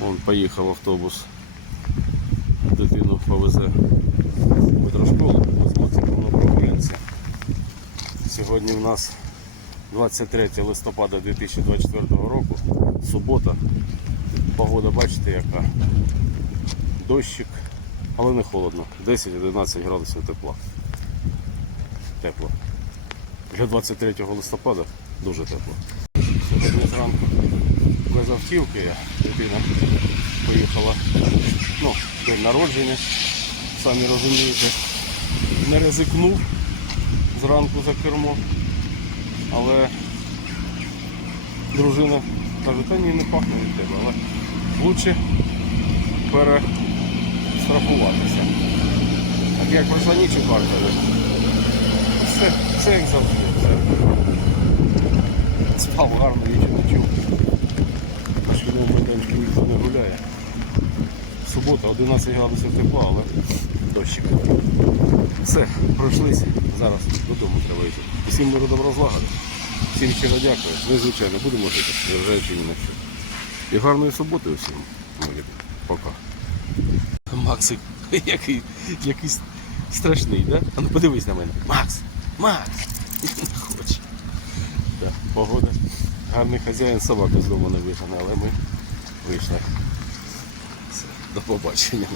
Вон поїхав автобус. Дитину повезе в метрошколу з Максимом на прогулянці. Сьогодні в нас 23 листопада 2024 року, субота. Погода бачите яка. Дощик, але не холодно. 10-11 градусів тепла. Тепло. Для 23 листопада дуже тепло. Сьогодні зранку без автівки дитина поїхала. Ну, день народження, самі розумієте. Не ризикнув зранку за кермо. Але дружина каже, та ні, не пахне від тебе, але лучше перестрахуватися. Так як пройшла ніч у все, все як завжди. Спав гарно, нічого не чув. На шкільному майданчику ніхто не гуляє. Субота, 11 градусів тепла, але дощик. Все, пройшлися. Зараз додому треба йти. Всім миру добро злагоди. Всім щиро дякую. Ми, звичайно, будемо жити, незважаючи ні на що. І гарної суботи усім. Пока. Максик, який, якийсь страшний, да? А ну подивись на мене. Макс! Макс! Погода. Гарний хазяїн собака з дому не вигнали, але ми вийшли. До побачення.